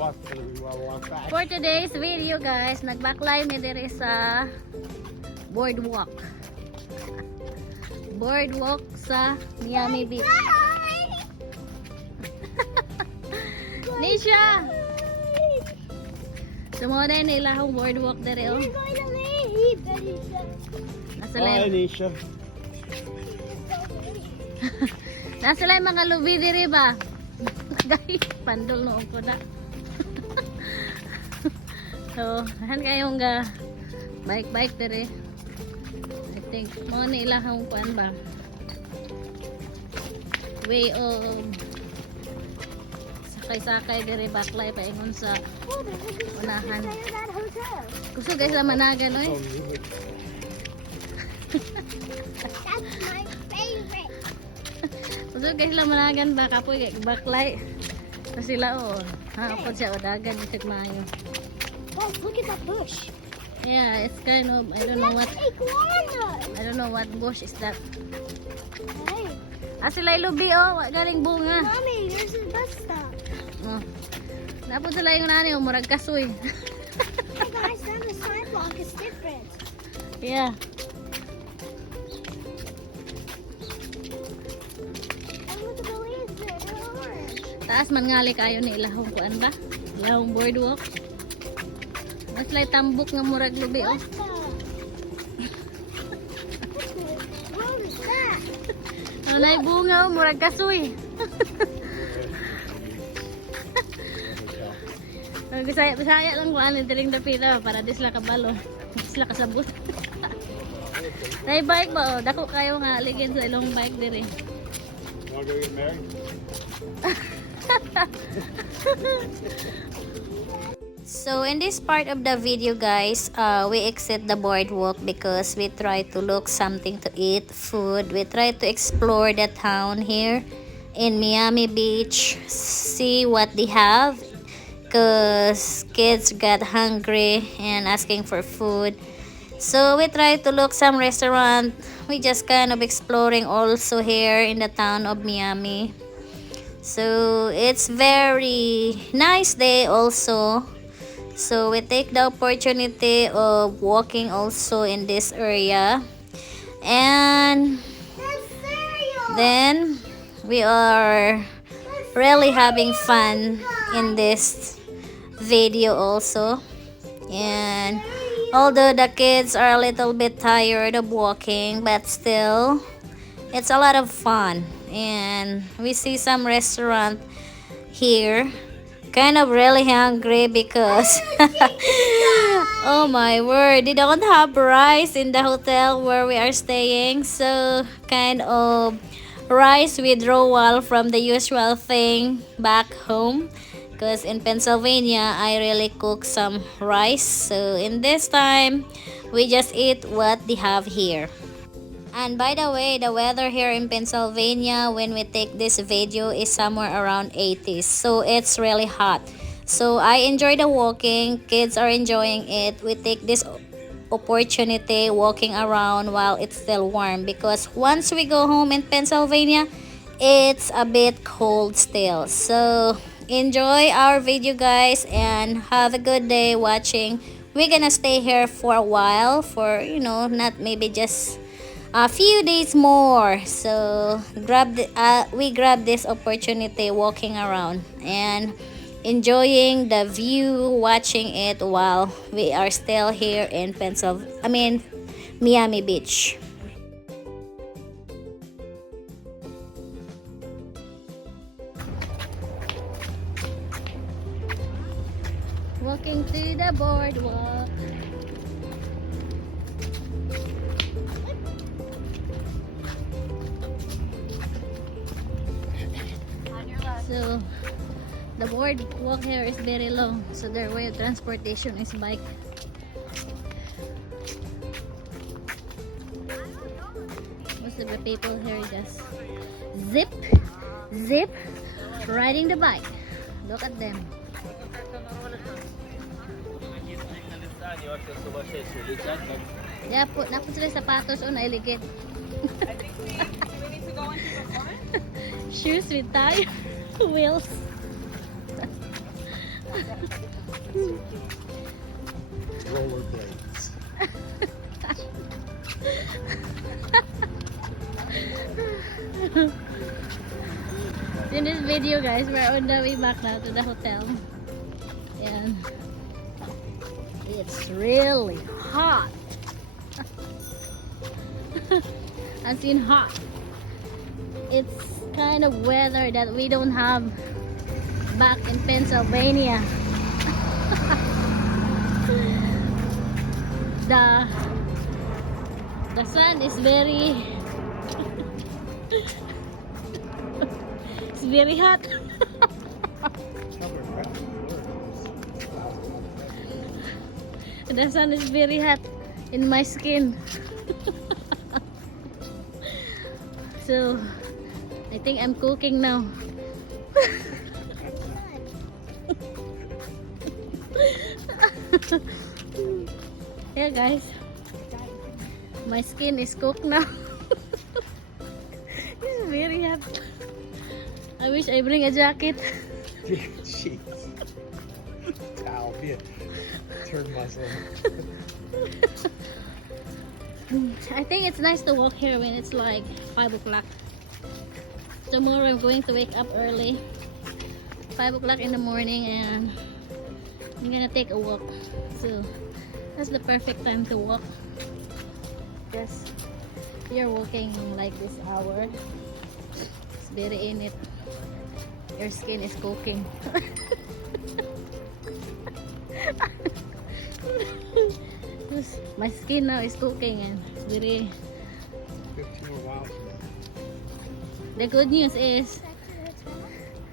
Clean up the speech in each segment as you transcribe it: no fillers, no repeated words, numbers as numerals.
For today's video guys, nagbaklay mi diri sa Boardwalk. Boardwalk sa Miami Beach. Nisha! Sumuna na ilahong boardwalk diri oh. We're going to leave, Anisha. Nasa Bye, lay. Anisha. Nasa lay mga lubi diri ba? Guys, pandol noon ko na. So, han kayong bike diri. I think mo na ilahong kuan ba? Way of sakay diri baklay paingon sa unahan. Gusto guys la managan oy. That's my favorite. Gusto guys la managan ba kapoy baklay. Kasi sila oh, ha pud siya odagan bisag maayo. Guys, look at that bush. Yeah, it's kind of I don't know what bush is that. Hey, Sila ilubi oh, galing bunga. Mommy, there's a bus stop. Oh. Napod sila yung nani oh, murag kasoy. Hey guys, now the sidewalk is different. Yeah. And look at the leaves there, they're orange. Taas man ngali kayo ni ilahong kuan ba? Ilahong boardwalk. Mas lay tambok nga murag lubi oh. What the? What is that? Nay bunga oh, murag kasoy. Bisaya lang ko ano diring dapita para di sila kabalo. Sila kasabot. Nay bike ba oh, dako kayo nga ligid sa ilong bike diri. Wanna go get married? So in this part of the video guys, we exit the boardwalk because we try to look something to eat, food. We try to explore the town here in Miami Beach, see what they have because kids got hungry and asking for food. So we try to look some restaurant. We just kind of exploring also here in the town of Miami. So it's very nice day also. So we take the opportunity of walking also in this area, and then we are really having fun in this video also. And although the kids are a little bit tired of walking, but still it's a lot of fun. And we see some restaurant here. Kind of really hungry because oh my word, they don't have rice in the hotel where we are staying, so kind of rice withdrawal from the usual thing back home because in Pennsylvania I really cook some rice, so in this time we just eat what they have here. And by the way, the weather here in Pennsylvania when we take this video is somewhere around 80s. So it's really hot. So I enjoy the walking. Kids are enjoying it. We take this opportunity walking around while it's still warm. Because once we go home in Pennsylvania, it's a bit cold still. So enjoy our video guys and have a good day watching. We're gonna stay here for a while for, you know, not maybe just a few days more. So we grab this opportunity walking around and enjoying the view, watching it while we are still here in Miami Beach. Walking to the boardwalk. So the boardwalk here is very long, so their way of transportation is bike. Most of the people here just zip riding the bike. Look at them. Yeah, napun sila sapatos o nailigid. I think we need to go into the car. Shoes with tire wheels. Rollerblades. In this video, guys, we're on the way back now to the hotel. And it's really hot. As in hot. It's kind of weather that we don't have back in Pennsylvania. the sun is very it's very hot. The sun is very hot in my skin. So I think I'm cooking now. Yeah, guys, my skin is cooked now. It's very hot. I wish I bring a jacket. Jeez. Towel, be a turd muscle. I think it's nice to walk here when it's like 5 o'clock. Tomorrow I'm going to wake up early, 5 o'clock in the morning, and I'm gonna take a walk. So that's the perfect time to walk, because you're walking like this hour. It's very in it. Your skin is cooking. My skin now is cooking, and it's very. 15 more miles. The good news is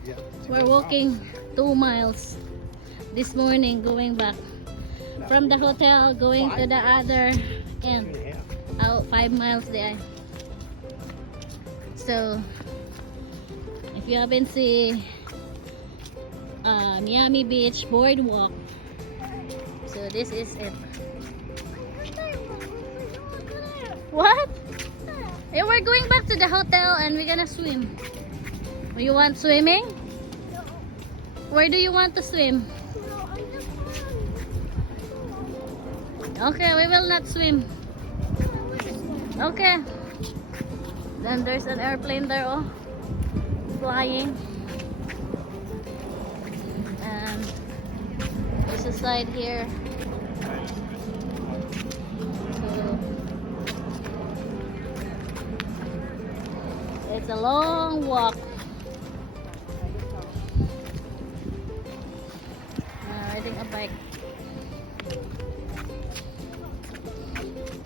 Yeah. we're walking 2 miles this morning, going back from the hotel, going to the other end. Out 5 miles there. So if you haven't seen Miami Beach Boardwalk, so this is it. What? Yeah, we're going back to the hotel and we're gonna swim. You want swimming? Where do you want to swim? Okay, we will not swim. Okay. Then there's an airplane there, oh, flying. And there's a side here. So it's a long walk. Riding a bike.